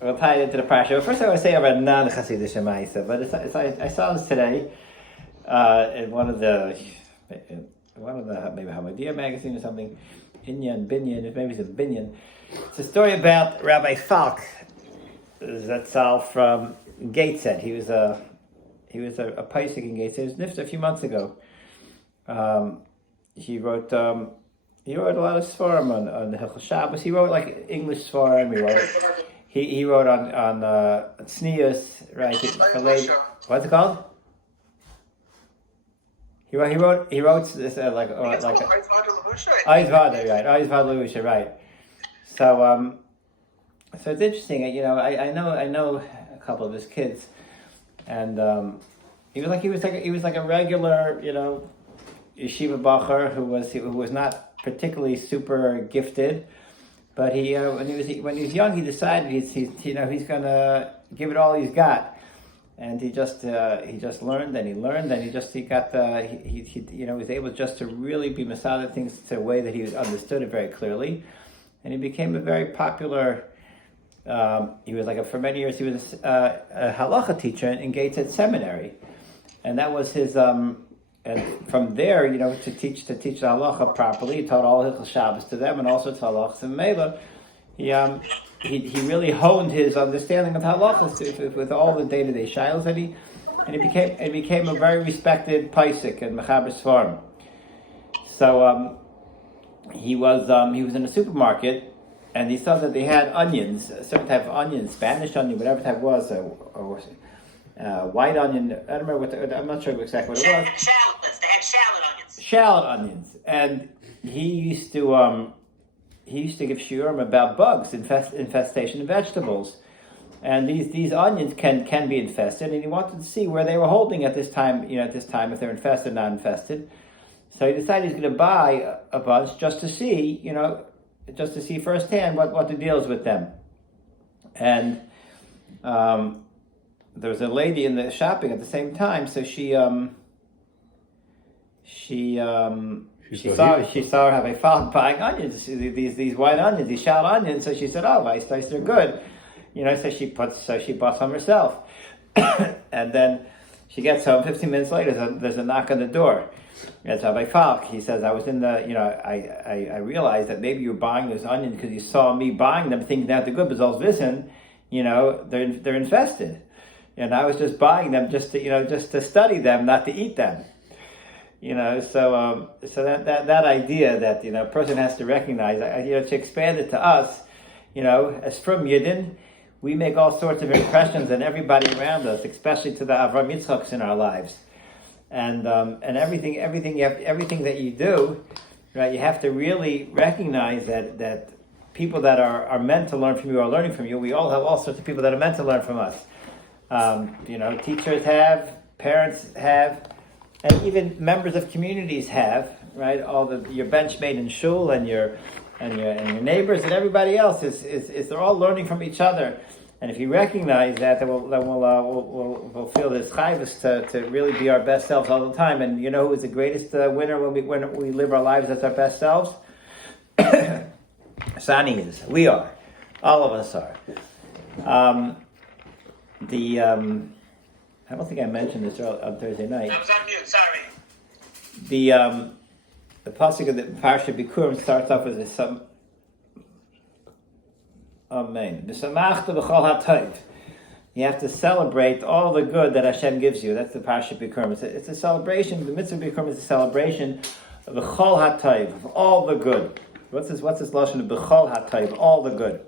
we'll tie it into the parsha. But first, I want to say about non-Hasidic Shemaisa. But I saw this today in one of the maybe Hamadia magazine or something. Binyan, maybe it's a Binyan. It's a story about Rabbi Falk Zatzal from Gateshead. He was a Paisik in Gateshead. He was nifted a few months ago. He wrote a lot of svarim on the Hilchos Shabbos. He wrote like English svarim. He wrote on Tznius, right? What's it called? He wrote this like Avodas, right? Avodas, right? So it's interesting. I know a couple of his kids, and he was like a regular, yeshiva bacher who was not particularly super gifted, but he when he was young, he decided he's gonna give it all he's got. And he just learned and he was able just to really be masada things to a way that he understood it very clearly, and he became a very popular. He was for many years he was a halacha teacher in Gateshead Seminary, and that was his. And from there, to teach the halacha properly, he taught all Hilchos Shabbos to them, and also to halachas and mela. He really honed his understanding of halachas with all the day-to-day shilos, and he became a very respected paisik and mechaber svarim. So he was in a supermarket, and he saw that they had onions, a certain type of onion, Spanish onion, whatever type it was, or white onion. I don't remember I'm not sure exactly what it was. Shallots. They had shallot onions. Shallot onions, and he used to give shiurim about bugs, infestation of vegetables, and these onions can be infested, and he wanted to see where they were holding at this time. If they're infested or not infested. So he decided he's going to buy a bunch just to see, firsthand what the deal is with them. And there was a lady in the shopping at the same time, so she saw Rabbi Falk buying onions, these white onions, these shallot onions. So she said, "Oh, nice, they're good." So she bought some herself, and then she gets home. 15 minutes later, there's a knock on the door. It's Rabbi Falk. He says, "I was in the, I realized that maybe you were buying those onions because you saw me buying them, thinking that they're good, but all wissen, they're infested, and I was just buying them just to study them, not to eat them." So that idea that a person has to recognize, to expand it to us, as from Yidden, we make all sorts of impressions on everybody around us, especially to the Avram Yitzchaks in our lives, and everything that you do, right? You have to really recognize that people that are meant to learn from you are learning from you. We all have all sorts of people that are meant to learn from us. Teachers have, parents have. And even members of communities have, right? Your benchmate in shul and your neighbors and everybody else is they're all learning from each other. And if you recognize that, then we'll feel this chayvus to really be our best selves all the time. And who is the greatest winner when we live our lives as our best selves? Sani is. We are. All of us are. I don't think I mentioned this on Thursday night. I was on mute, sorry. The pasuk of the Parsha Bikurim starts off with some Amen. B'samachta b'chol hatayv. You have to celebrate all the good that Hashem gives you. That's the Parsha Bikurim. It's a celebration. The mitzvah Bikurim is a celebration of b'chol hatayv, of all the good. What's this lashon of b'chol hatayv? All the good.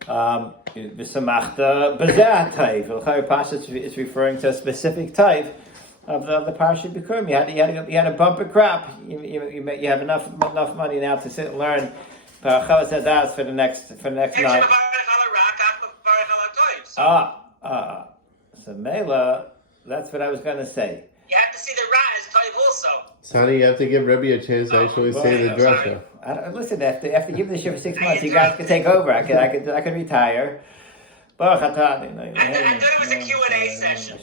B'samachta b'zeh hatayv. The Parsha is referring to a specific type of the Parsha Bikurim. You had a bumper crop. You have enough money now to sit and learn Chavas Hadas for the next night. So Mela, that's what I was going to say. You have to see the Ra as Toiv also. Sonny, you have to give Rebbe a chance to actually say the drasha. Listen, after giving this year for 6 months, you guys can take over. I could retire. I thought it was a Q&A session.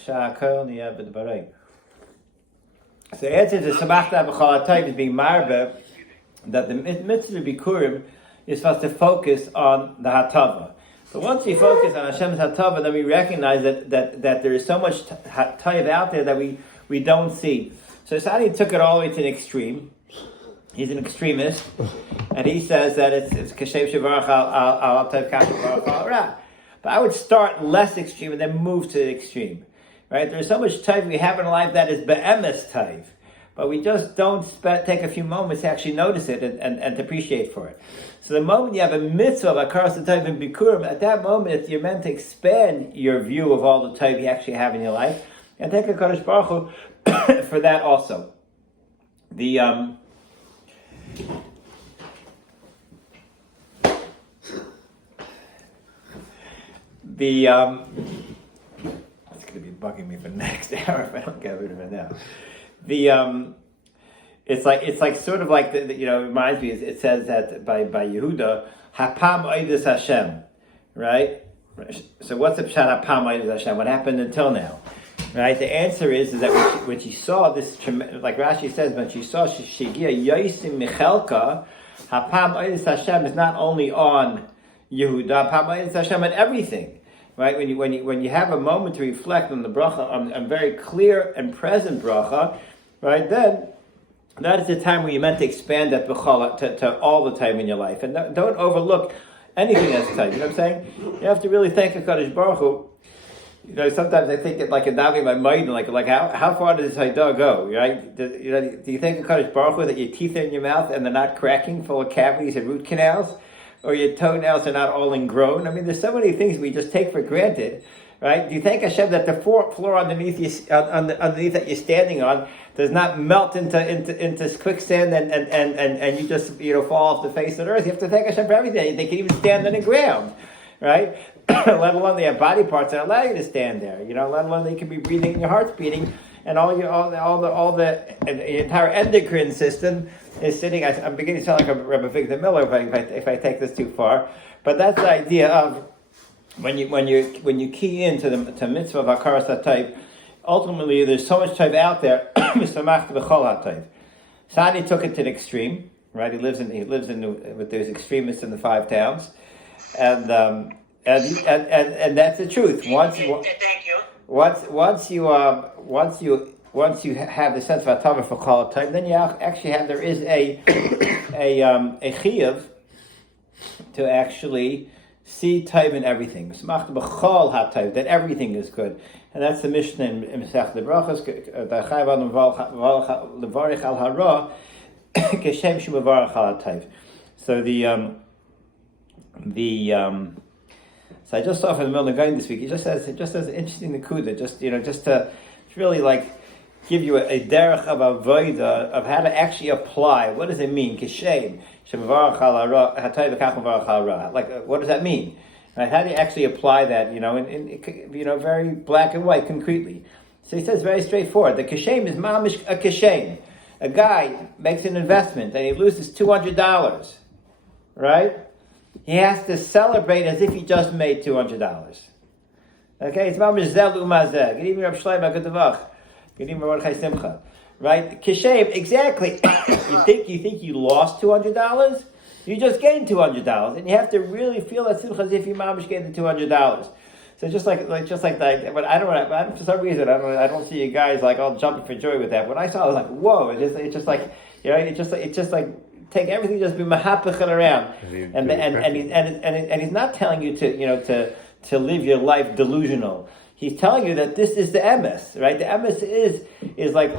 So the answer to Samachta B'chol HaTayv is being marbe that the mitzvah Bikurim is supposed to focus on the Hatava. But once we focus on Hashem's Hatava, then we recognize that there is so much Taiv out there that we don't see. So Sadi took it all the way to an extreme. He's an extremist, and he says that it's Kashem Shavarach al Taiv Kashem al Ra. But I would start less extreme and then move to the extreme. Right? There's so much Taiv we have in life that is be'emes Taiv. But we just don't take a few moments to actually notice it and to appreciate for it. So the moment you have a mitzvah of Akaras Taiv and Bikurim, at that moment you're meant to expand your view of all the Taiv you actually have in your life, and thank HaKadosh Baruch Hu for that also. It's going to be bugging me for the next hour if I don't get rid of it now. It's like sort of like it reminds me. It says that by Yehuda, Hapam Avodas Hashem, right? So what's the pshat Hapam Avodas Hashem? What happened until now, right? The answer is that when she saw this, like Rashi says, when she saw Shigia Yosim Michelka, Hapam Avodas Hashem is not only on Yehuda, Hapam Avodas Hashem on everything. Right, when you have a moment to reflect on the bracha, on very clear and present bracha, right? Then that is the time where you're meant to expand that b'chala to all the time in your life, and don't overlook anything that's time. You know what I'm saying? You have to really thank HaKadosh Baruch Hu. Sometimes I think it like a navi my mind, like how far does this Haidah go? Right? Do you thank HaKadosh Baruch Hu that your teeth are in your mouth and they're not cracking, full of cavities and root canals? Or your toenails are not all ingrown. I mean, there's so many things we just take for granted, right? Do you thank Hashem that the floor underneath underneath that you're standing on does not melt into quicksand and you just fall off the face of the earth? You have to thank Hashem for everything. They can even stand on the ground, right? Let alone they have body parts that allow you to stand there. Let alone they can be breathing and your heart's beating, and all the entire endocrine system is sitting. I'm beginning to sound like a Rebbe Victor Miller if I take this too far, but that's the idea of when you key into the mitzvah of Hakaras HaTayv. Ultimately, there's so much Tayv out there. Sadi took it to the extreme, right? He lives with those extremists in the 5 towns, and that's the truth. Once you have the sense of Hatava for Kol HaTayv, then you actually have, there is a chiyuv to actually see Tayv in everything. That everything is good. And that's the Mishnah in Masechet Brachos, V'chayv adam levarich al hara, Keshem shu mevarach al Tayv. So so I just saw from the Milner Gaon this week. He just says an interesting nekuda, just to really like give you a derech of avoda of how to actually apply. What does it mean? Kishem shemevarach al hara, hatayv v'kach mevarach al hara. Like, what does that mean? Right? How do you actually apply that? In very black and white, concretely. So he says very straightforward. The kishem is mamish a kishem. A guy makes an investment and he loses $200, right? He has to celebrate as if he just made $200. Okay, it's mamish zel umazeh. Good evening, Rav Shlomo. Good davach. Good evening, Mordechai Simcha. Right? Kishem, exactly. You think you lost $200? You just gained $200, and you have to really feel that simcha as if you mamish gained the $200. So just like that. But I don't for some reason I don't see you guys like all jumping for joy with that. When I saw it, I was like, whoa! It's just like take everything, just be mahapichin around, and he's not telling you to live your life delusional. He's telling you that this is the emes, right? The emes is like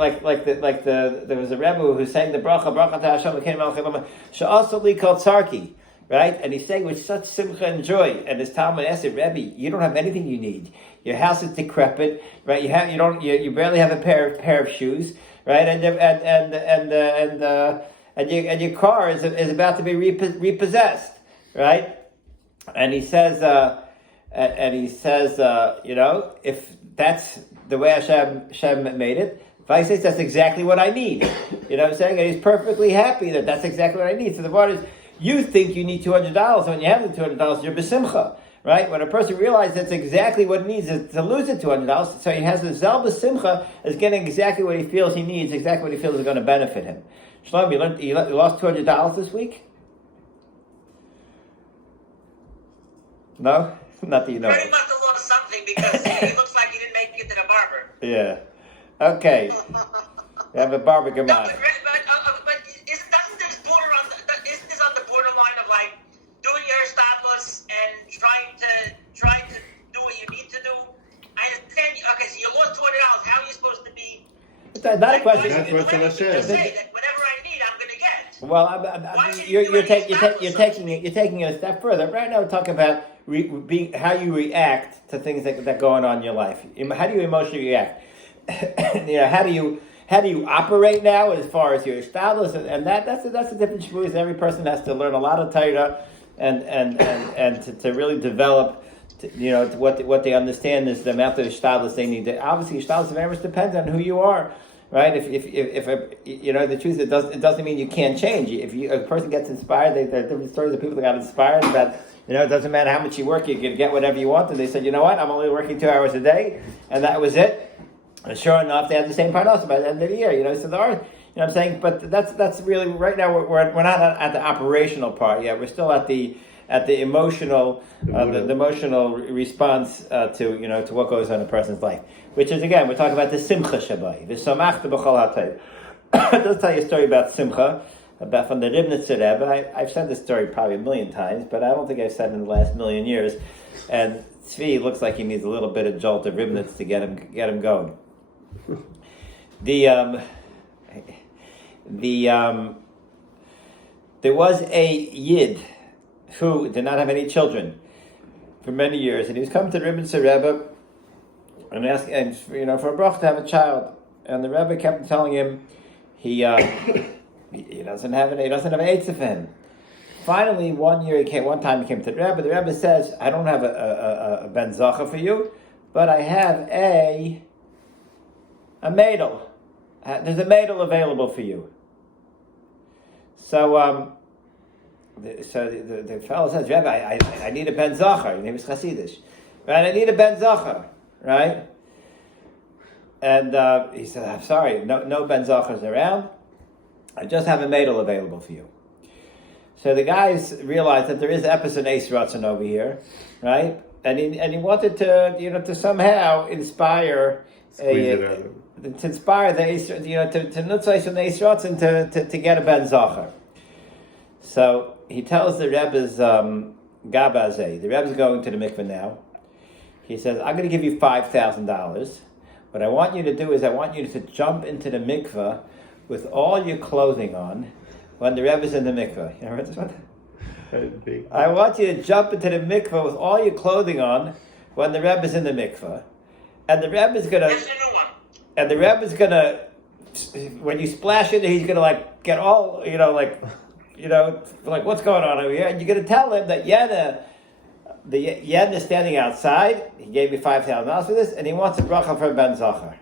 there was a Rebbe who sang the bracha to Hashem Elokeinu melech haolam she'asa li kol tzarki, right? And he's saying with such simcha and joy. And his Talmud asked him, Rebbe, you don't have anything you need. Your house is decrepit, right? You barely have a pair of shoes, right? And your car is about to be repossessed, right? And he says, if that's the way Hashem made it, if I say that's exactly what I need, you know what I'm saying? And he's perfectly happy that that's exactly what I need. So the word is, you think you need $200, and when you have the $200, you're besimcha, right? When a person realizes that's exactly what he needs is to lose the $200, so he has the zel besimcha as getting exactly what he feels he needs, exactly what he feels is going to benefit him. Shlomo, you lost $200 this week? No? Not that you know. Pretty must have lost something because he looks like he didn't make it to the barber. Yeah. Okay. We have a barber No, gemara. but doesn't this border on isn't this on the borderline of like doing your status and trying to do what you need to do? I understand. Okay, so you lost $200. How are you supposed to be? That's not a question. That's what's on Hashem. Just say that whatever I need, I'm going to get. Well, you're taking it a step further. Right now, we're talking about how you react to things that go on in your life. How do you emotionally react? How do you operate now as far as your status? And that's a different shvuas. Every person has to learn a lot of Torah and to really develop. What they understand is the amount of status they need. Obviously, status very much depends on who you are, right? If the truth, it doesn't mean you can't change. If a person gets inspired, there are different stories of people that got inspired that it doesn't matter how much you work, you can get whatever you want. And they said, you know what, I'm only working 2 hours a day, and that was it. And sure enough, they had the same parnasa by the end of the year. So there are, what I'm saying, but that's really right now. We're not at the operational part yet. We're still at the emotional, the emotional response to what goes on in a person's life, which is again we're talking about the Simcha Shabbai, the Samachta b'chol hatayv. It does tell you a story about Simcha, about from the Ribnitzer Rebbe. I've said this story probably a million times, but I don't think I've said it in the last million years. And Tzvi looks like he needs a little bit of jolt of Ribnitz to get him going. There was a Yid who did not have any children for many years, and he was coming to the Ribnitzer Rebbe and asking, for a brach to have a child. And the Rebbe kept telling him he doesn't have an eitzah for him. Finally, one time he came to the Rebbe. The Rebbe says, "I don't have a ben zacha for you, but I have a maidel. There's a maidel available for you." So the fellow says, "Rebbe, I need a ben zacher." His name is Chassidish, right? I need a ben zacher, right? And he said, "I'm sorry, no ben zachers around. I just have a maidel available for you." So the guys realized that there is epis Eis Ratzon over here, right? And he wanted to somehow inspire to inspire the to nutzais from the Eis Ratzon to get a ben zacher. So he tells the Rebbe's Gabazeh, the Rebbe's going to the mikveh now. He says, "I'm going to give you $5,000. What I want you to do is I want you to jump into the mikveh with all your clothing on when the Rebbe's in the mikveh." You ever heard this one? I want you to jump into the mikveh with all your clothing on when the Rebbe's in the mikveh, and the Rebbe's gonna, when you splash in, he's gonna get all what's going on over here, and you're gonna tell him that the Yen is standing outside. He gave me $5,000 for this, and he wants a bracha for Ben Zachar.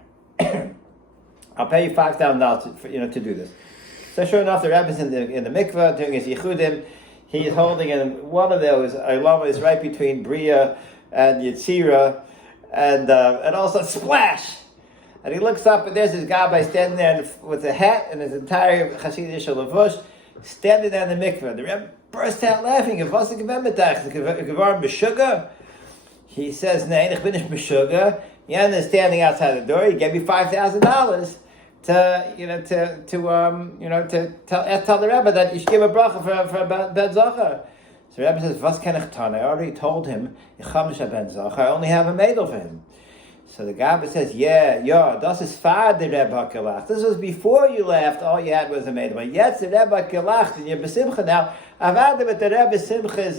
I'll pay you $5,000 to do this. So sure enough, the Rebbe's in the mikveh doing his yichudim. He's holding in one of those ilamas right between Bria and Yitzira, and also splash. And he looks up, and there's this guy standing there with a hat and his entire Hasidic levush, standing there in the mikveh. The Rebbe burst out laughing. He says, "Nein, ich bin nicht meshuga." Jan is standing outside the door. He gave me $5,000 to tell the Rebbe that you should give a bracha for Ben Zachar. So the Rebbe says, "Was kann ich tun?" I already told him, "Ich habe nicht a Ben Zachar. I only have a maidel for him." So the Gabba says, yeah, das ist far the Rebbe gelacht. This was before you laughed, all you had was a maid. But yet the Rebbe gelacht, and you're besimcha now. Avada with the Rebbe Simcha is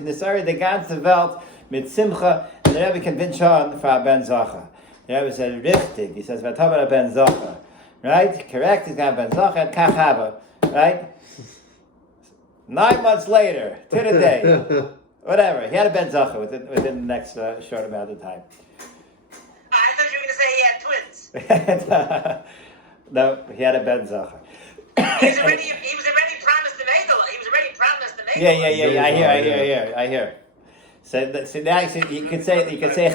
Nisari the ganze Welt mit Simcha, and the Rebbe can bin schon for Ben Zacha. The Rebbe said, richtig. He says, Vatama Ben Zacha. Right? Correct, he's got Ben Zacha and Kachaba. Right? 9 months later, to the day. Whatever. He had a Ben Zacha within the next short amount of time. I thought you were going to say he had twins. No, he had a Ben Zacher. He was already promised the Megillah. He was already promised the Megillah. Yeah. I hear. So now you could say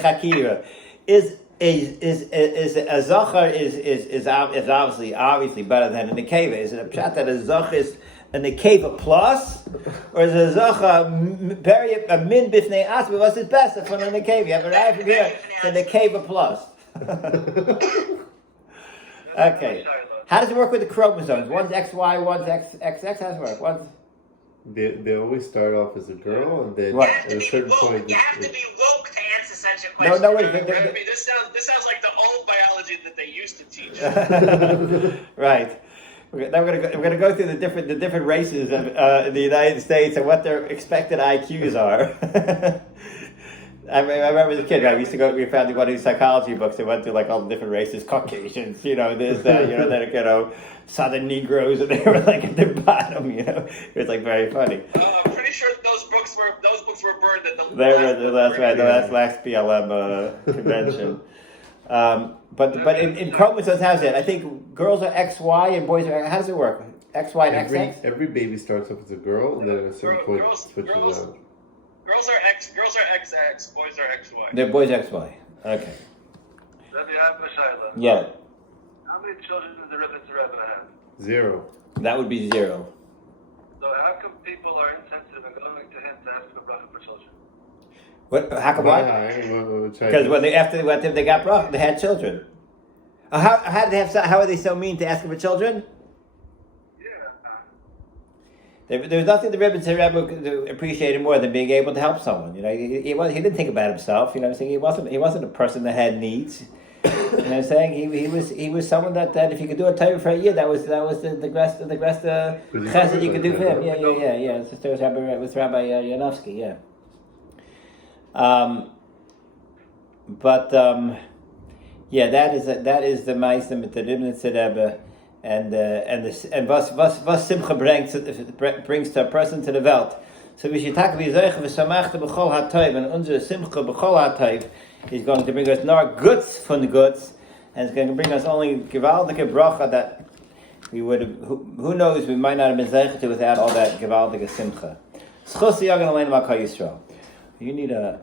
Chakira is a Zacher is obviously better than an Nekeva. Is it a pshat that a and the Keva plus, or is it Zacha bury a min bifnei asma? What's it best from the Keva? You have a right from here to the Keva plus. Okay. How does it work with the chromosomes? One's XY, one's XX. How does it work? One's... They always start off as a girl, and then Right. at a certain point, You have to be woke to answer such a question. No, wait. This sounds like the old biology that they used to teach. Right. We're gonna go through the different races of, in the United States and what their expected IQs are. I remember as a kid, right? We found one of these psychology books that went through like all the different races, Caucasians, this, that, then Southern Negroes, and they were like at the bottom, It was like very funny. I'm pretty sure those books were burned at the last BLM convention. But in chromosomes, how's it? I think girls are XY and boys are. How does it work? XY and XX. every baby starts off as a girl, and then at a certain point switches out. Girls are XX, boys are XY. They're boys XY. Okay. Yeah. How many children does the Rebbe have? 0. That would be 0. So how come people are insensitive and going to him to ask for bracha for children? What? How come what? Because when they got bracha, they had children. How did they have? How are they so mean to ask for children? There was nothing the Rebbe appreciated more than being able to help someone. He didn't think about himself. He wasn't a person that had needs. I'm saying? He was someone that if he could do a Torah for a year, that was the best chesed you could do for him. Yeah. It's just with Rabbi Yanofsky. Yeah. That is the Meister with the Ribnitzer Rebbe. And was Simcha brings to a person to the Welt. So we should talk about Zoche v'samachta b'chol ha'tov, and unser Simcha b'chol ha'tov is going to bring us nor goods from the goods, and it's going to bring us only gewaldige bracha that we would have, who knows, we might not have been Zoche to without all that gewaldige Simcha. Schus yagan alein makal Yisrael. You need a